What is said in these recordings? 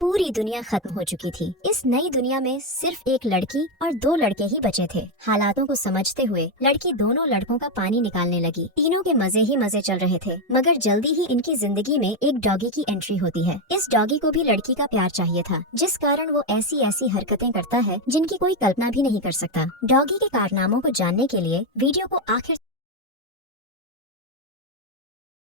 पूरी दुनिया खत्म हो चुकी थी। इस नई दुनिया में सिर्फ एक लड़की और दो लड़के ही बचे थे। हालातों को समझते हुए लड़की दोनों लड़कों का पानी निकालने लगी। तीनों के मजे ही मजे चल रहे थे, मगर जल्दी ही इनकी जिंदगी में एक डॉगी की एंट्री होती है। इस डॉगी को भी लड़की का प्यार चाहिए था, जिस कारण वो ऐसी ऐसी हरकतें करता है जिनकी कोई कल्पना भी नहीं कर सकता। डॉगी के कारनामों को जानने के लिए वीडियो को आखिर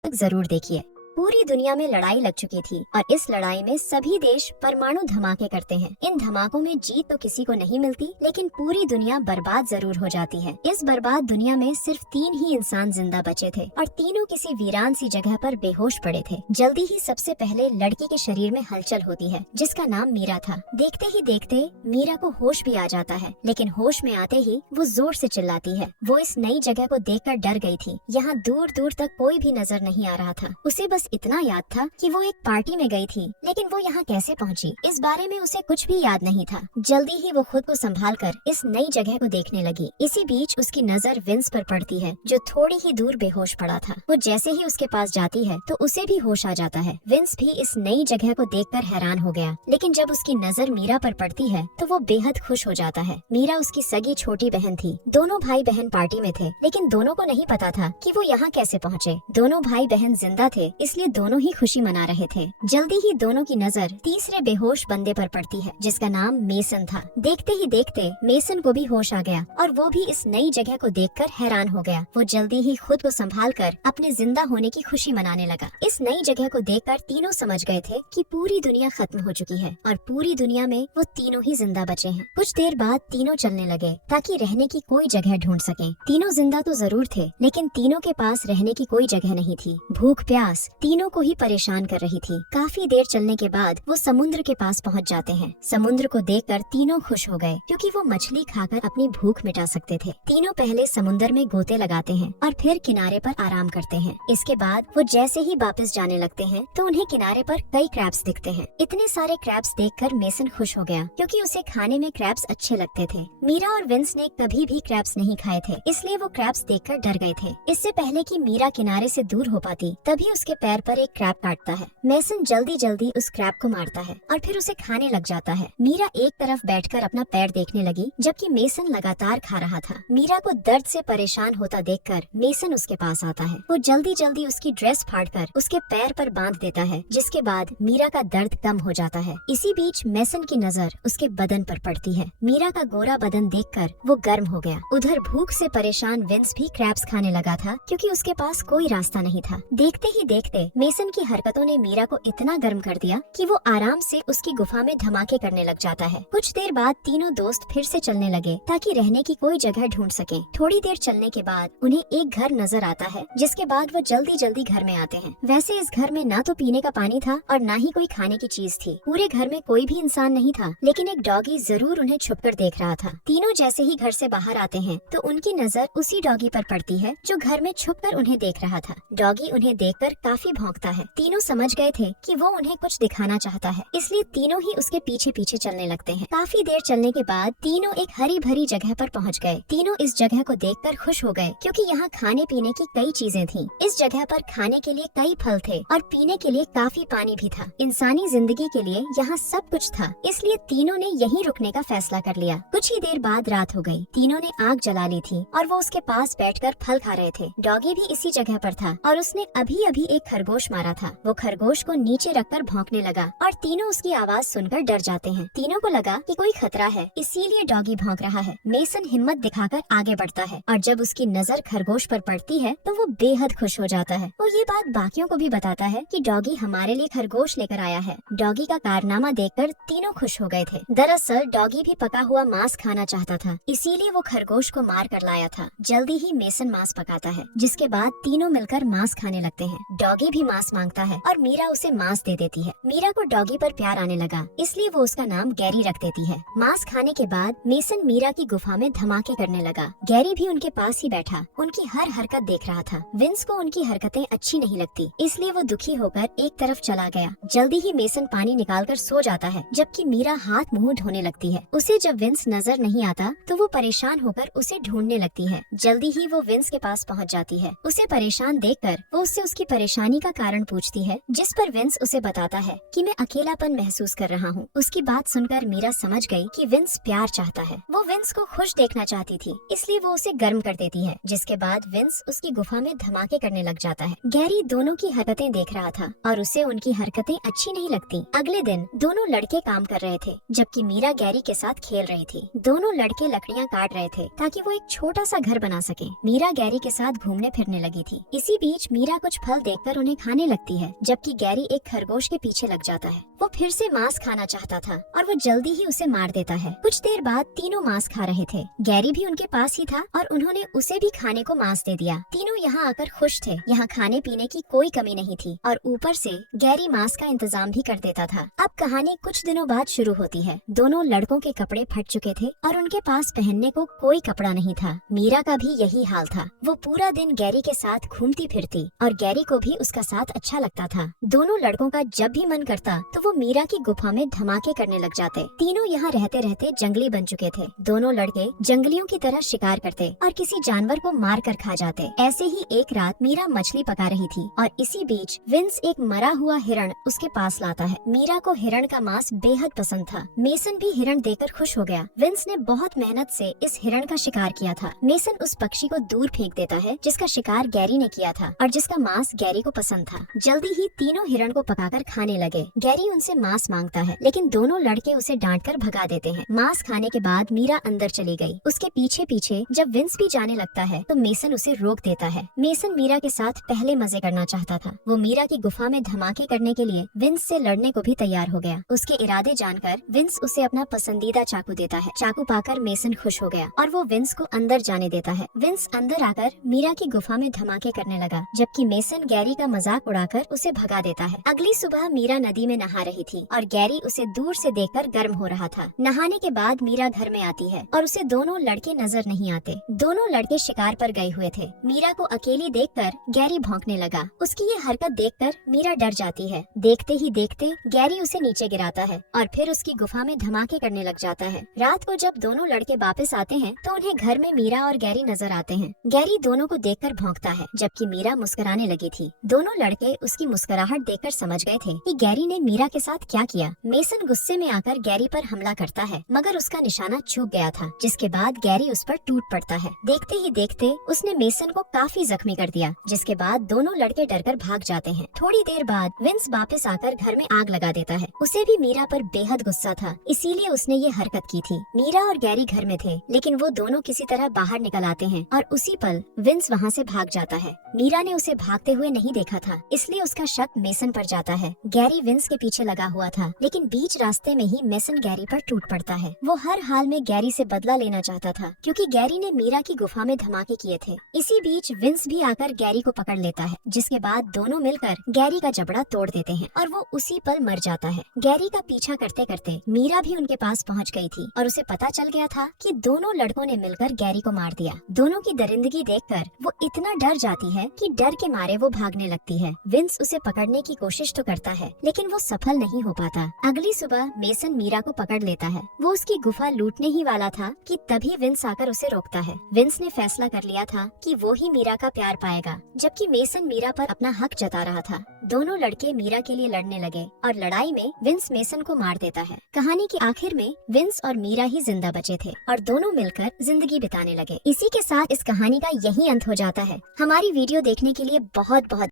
तक जरूर देखिए। पूरी दुनिया में लड़ाई लग चुकी थी और इस लड़ाई में सभी देश परमाणु धमाके करते हैं। इन धमाकों में जीत तो किसी को नहीं मिलती, लेकिन पूरी दुनिया बर्बाद जरूर हो जाती है। इस बर्बाद दुनिया में सिर्फ 3 ही इंसान जिंदा बचे थे और तीनों किसी वीरान सी जगह पर बेहोश पड़े थे। जल्दी ही सबसे पहले लड़की के शरीर में हलचल होती है, जिसका नाम मीरा था। देखते ही देखते मीरा को होश भी आ जाता है, लेकिन होश में आते ही वो जोर से चिल्लाती है। वो इस नई जगह को देखकर डर गई थी। यहाँ दूर दूर तक कोई भी नजर नहीं आ रहा था। उसे बस इतना याद था कि वो एक पार्टी में गई थी, लेकिन वो यहाँ कैसे पहुँची, इस बारे में उसे कुछ भी याद नहीं था। जल्दी ही वो खुद को संभालकर इस नई जगह को देखने लगी। इसी बीच उसकी नजर विंस पर पड़ती है, जो थोड़ी ही दूर बेहोश पड़ा था। वो जैसे ही उसके पास जाती है तो उसे भी होश आ जाता है। विंस भी इस नई जगह को देखकर हैरान हो गया, लेकिन जब उसकी नजर मीरा पर पड़ती है तो वो बेहद खुश हो जाता है। मीरा उसकी सगी छोटी बहन थी। दोनों भाई बहन पार्टी में थे, लेकिन दोनों को नहीं पता था कि वो यहाँ कैसे पहुँचे। दोनों भाई बहन जिंदा थे, इसलिए दोनों ही खुशी मना रहे थे। जल्दी ही दोनों की नजर तीसरे बेहोश बंदे पर पड़ती है, जिसका नाम मेसन था। देखते ही देखते मेसन को भी होश आ गया और वो भी इस नई जगह को देखकर हैरान हो गया। वो जल्दी ही खुद को संभालकर अपने जिंदा होने की खुशी मनाने लगा। इस नई जगह को देखकर तीनों समझ गए थे कि पूरी दुनिया खत्म हो चुकी है और पूरी दुनिया में वो तीनों ही जिंदा बचे हैं। कुछ देर बाद तीनों चलने लगे ताकि रहने की कोई जगह ढूंढ सकें। तीनों जिंदा तो जरूर थे, लेकिन तीनों के पास रहने की कोई जगह नहीं थी। भूख प्यास तीनों को ही परेशान कर रही थी। काफी देर चलने के बाद वो समुद्र के पास पहुंच जाते हैं। समुद्र को देखकर तीनों खुश हो गए, क्योंकि वो मछली खाकर अपनी भूख मिटा सकते थे। तीनों पहले समुद्र में गोते लगाते हैं और फिर किनारे पर आराम करते हैं। इसके बाद वो जैसे ही वापस जाने लगते हैं तो उन्हें किनारे पर कई क्रैब्स दिखते हैं। इतने सारे क्रैब्स देखकर मेसन खुश हो गया, क्योंकि उसे खाने में क्रैब्स अच्छे लगते थे। मीरा और विंस ने कभी भी क्रैब्स नहीं खाए थे, इसलिए वो क्रैब्स देखकर डर गए थे। इससे पहले कि मीरा किनारे से दूर हो पाती, तभी उसके पैर पर एक क्रैब काटता है। मेसन जल्दी जल्दी उस क्रैब को मारता है और फिर उसे खाने लग जाता है। मीरा एक तरफ बैठकर अपना पैर देखने लगी, जबकि मेसन लगातार खा रहा था। मीरा को दर्द से परेशान होता देखकर मेसन उसके पास आता है। वो जल्दी जल्दी उसकी ड्रेस फाड़कर उसके पैर पर बांध देता है, जिसके बाद मीरा का दर्द कम हो जाता है। इसी बीच मेसन की नजर उसके बदन पर पड़ती है। मीरा का गोरा बदन देखकर वो गर्म हो गया। उधर भूख से परेशान विंस भी क्रैब्स खाने लगा था, क्योंकि उसके पास कोई रास्ता नहीं था। देखते ही देखते मेसन की हरकतों ने मीरा को इतना गर्म कर दिया कि वो आराम से उसकी गुफा में धमाके करने लग जाता है। कुछ देर बाद तीनों दोस्त फिर से चलने लगे ताकि रहने की कोई जगह ढूंढ सकें। थोड़ी देर चलने के बाद उन्हें एक घर नजर आता है, जिसके बाद वो जल्दी जल्दी घर में आते हैं। वैसे इस घर में ना तो पीने का पानी था और ना ही कोई खाने की चीज थी। पूरे घर में कोई भी इंसान नहीं था, लेकिन एक डॉगी जरूर उन्हें छुपकर देख रहा था। तीनों जैसे ही घर से बाहर आते हैं तो उनकी नजर उसी डॉगी पर पड़ती है, जो घर में छुपकर उन्हें देख रहा था। डॉगी उन्हें देखकर काफी भौंकता है। तीनों समझ गए थे कि वो उन्हें कुछ दिखाना चाहता है, इसलिए तीनों ही उसके पीछे पीछे चलने लगते हैं। काफी देर चलने के बाद तीनों एक हरी भरी जगह पर पहुंच गए। तीनों इस जगह को देखकर खुश हो गए, क्योंकि यहाँ खाने पीने की कई चीजें थीं। इस जगह पर खाने के लिए कई फल थे और पीने के लिए काफी पानी भी था। इंसानी जिंदगी के लिए यहाँ सब कुछ था, इसलिए तीनों ने यहीं रुकने का फैसला कर लिया। कुछ ही देर बाद रात हो गई। तीनों ने आग जला ली थी और वो उसके पास बैठकर फल खा रहे थे। डॉगी भी इसी जगह पर था और उसने अभी अभी एक खरगोश मारा था। वो खरगोश को नीचे रखकर भौंकने लगा और तीनों उसकी आवाज सुनकर डर जाते हैं। तीनों को लगा कि कोई खतरा है, इसीलिए डॉगी भौंक रहा है। मेसन हिम्मत दिखाकर आगे बढ़ता है और जब उसकी नजर खरगोश पर पड़ती है तो वो बेहद खुश हो जाता है। वो ये बात बाकियों को भी बताता है कि डॉगी हमारे लिए खरगोश लेकर आया है। डॉगी का कारनामा देखकर तीनों खुश हो गए थे। दरअसल डॉगी भी पका हुआ मांस खाना चाहता था, इसीलिए वो खरगोश को मार कर लाया था। जल्दी ही मेसन मांस पकाता है, जिसके बाद तीनों मिलकर मांस खाने लगते हैं। डॉगी भी मांस मांगता है और मीरा उसे मांस दे देती है। मीरा को डॉगी पर प्यार आने लगा, इसलिए वो उसका नाम गैरी रख देती है। मांस खाने के बाद मेसन मीरा की गुफा में धमाके करने लगा। गैरी भी उनके पास ही बैठा उनकी हर हरकत देख रहा था। विंस को उनकी हरकतें अच्छी नहीं लगती, इसलिए वो दुखी होकर एक तरफ चला गया। जल्दी ही मेसन पानी निकालकर सो जाता है, जबकि मीरा हाथ मुंह धोने लगती है। उसे जब विंस नजर नहीं आता तो वो परेशान होकर उसे ढूंढने लगती है। जल्दी ही वो विंस के पास पहुंच जाती है। उसे परेशान देखकर वो उससे उसकी परेशानी का कारण पूछती है, जिस पर विंस उसे बताता है कि मैं अकेलापन महसूस कर रहा हूँ। उसकी बात सुनकर मीरा समझ गई कि विंस प्यार चाहता है। वो विंस को खुश देखना चाहती थी, इसलिए वो उसे गर्म कर देती है। जिसके बाद विंस उसकी गुफा में धमाके करने लग जाता है। गैरी दोनों की हरकतें देख रहा था और उसे उनकी हरकतें अच्छी नहीं लगती। अगले दिन दोनों लड़के काम कर रहे थे, जबकि मीरा गैरी के साथ खेल रही थी। दोनों लड़के लकड़ियाँ काट रहे थे ताकि वो एक छोटा सा घर बना सके। मीरा गैरी के साथ घूमने फिरने लगी थी। इसी बीच मीरा कुछ फल देखकर उन्हें खाने लगती है, जबकि गैरी एक खरगोश के पीछे लग जाता है। वो फिर से मांस खाना चाहता था और वो जल्दी ही उसे मार देता है। कुछ देर बाद तीनों मांस खा रहे थे। गैरी भी उनके पास ही था और उन्होंने उसे भी खाने को मांस दे दिया। तीनों यहाँ आकर खुश थे। यहाँ खाने पीने की कोई कमी नहीं थी और ऊपर से गैरी मांस का इंतजाम भी कर देता था। अब कहानी कुछ दिनों बाद शुरू होती है। दोनों लड़कों के कपड़े फट चुके थे और उनके पास पहनने को कोई कपड़ा नहीं था। मीरा का भी यही हाल था। वो पूरा दिन गैरी के साथ घूमती फिरती और गैरी को भी उसका साथ अच्छा लगता था। दोनों लड़कों का जब भी मन करता तो वो मीरा की गुफा में धमाके करने लग जाते। तीनों यहाँ रहते रहते जंगली बन चुके थे। दोनों लड़के जंगलियों की तरह शिकार करते और किसी जानवर को मार कर खा जाते। ऐसे ही एक रात मीरा मछली पका रही थी और इसी बीच विंस एक मरा हुआ हिरण उसके पास लाता है। मीरा को हिरण का मांस बेहद पसंद था। मेसन भी हिरण देकर खुश हो गया। विंस ने बहुत मेहनत से इस हिरण का शिकार किया था। मेसन उस पक्षी को दूर फेंक देता है जिसका शिकार गैरी ने किया था और जिसका मांस गैरी को पसंद था। जल्दी ही तीनों हिरण को पकाकर खाने लगे। गैरी उनसे मांस मांगता है, लेकिन दोनों लड़के उसे डांटकर भगा देते हैं। मांस खाने के बाद मीरा अंदर चली गई। उसके पीछे पीछे जब विंस भी जाने लगता है तो मेसन उसे रोक देता है। मेसन मीरा के साथ पहले मजे करना चाहता था। वो मीरा की गुफा में धमाके करने के लिए विंस से लड़ने को भी तैयार हो गया। उसके इरादे जानकर विंस उसे अपना पसंदीदा चाकू देता है। चाकू पाकर मेसन खुश हो गया और वो विंस को अंदर जाने देता है। विंस अंदर आकर मीरा की गुफा में धमाके करने लगा, जबकि मेसन गैरी का मजाक उड़ाकर उसे भगा देता है। अगली सुबह मीरा नदी में नहा रही थी और गैरी उसे दूर से देखकर गर्म हो रहा था। नहाने के बाद मीरा घर में आती है और उसे दोनों लड़के नजर नहीं आते। दोनों लड़के शिकार पर गए हुए थे। मीरा को अकेली देखकर गैरी भौंकने लगा। उसकी ये हरकत देखकर मीरा डर जाती है। देखते ही देखते गैरी उसे नीचे गिराता है और फिर उसकी गुफा में धमाके करने लग जाता है। रात को जब दोनों लड़के वापस आते हैं तो उन्हें घर में मीरा और गैरी नजर आते हैं। गैरी दोनों को देखकर भौंकता है, जबकि मीरा मुस्कुराने लगी थी। दोनों लड़के उसकी मुस्कुराहट देखकर समझ गए थे कि गैरी ने मीरा के साथ क्या किया। मेसन गुस्से में आकर गैरी पर हमला करता है, मगर उसका निशाना चूक गया था, जिसके बाद गैरी उस पर टूट पड़ता है। देखते ही देखते उसने मेसन को काफी जख्मी कर दिया, जिसके बाद दोनों लड़के डरकर भाग जाते हैं। थोड़ी देर बाद विंस वापस आकर घर में आग लगा देता है। उसे भी मीरा पर बेहद गुस्सा था, इसीलिए उसने ये हरकत की थी। मीरा और गैरी घर में थे, लेकिन वो दोनों किसी तरह बाहर निकल आते हैं और उसी पल विंस वहाँ से भाग जाता है। मीरा ने उसे भागते हुए नहीं देखा था, इसलिए उसका शक मेसन पर जाता है। गैरी विंस के पीछे लगा हुआ था, लेकिन बीच रास्ते में ही मेसन गैरी पर टूट पड़ता है। वो हर हाल में गैरी से बदला लेना चाहता था, क्योंकि गैरी ने मीरा की गुफा में धमाके किए थे। इसी बीच विंस भी आकर गैरी को पकड़ लेता है, जिसके बाद दोनों मिलकर गैरी का जबड़ा तोड़ देते हैं और वो उसी पल मर जाता है। गैरी का पीछा करते करते मीरा भी उनके पास पहुंच गई थी और उसे पता चल गया था कि दोनों लड़कों ने मिलकर गैरी को मार दिया। दोनों की दरिंदगी देखकर वो इतना डर जाती है कि डर के मारे वो भागने लगती है। विंस उसे पकड़ने की कोशिश तो करता है, लेकिन वो सफल नहीं हो पाता। अगली सुबह मेसन मीरा को पकड़ लेता है। वो उसकी गुफा लूटने ही वाला था कि तभी विंस आकर उसे रोकता है। विंस ने फैसला कर लिया था कि वो ही मीरा का प्यार पाएगा, जबकि मेसन मीरा पर अपना हक जता रहा था। दोनों लड़के मीरा के लिए लड़ने लगे और लड़ाई में विंस मेसन को मार देता है। कहानी के आखिर में विंस और मीरा ही जिंदा बचे थे और दोनों मिलकर जिंदगी बिताने लगे। इसी के साथ इस कहानी का यही अंत हो जाता है। हमारी वीडियो देखने के लिए बहुत बहुत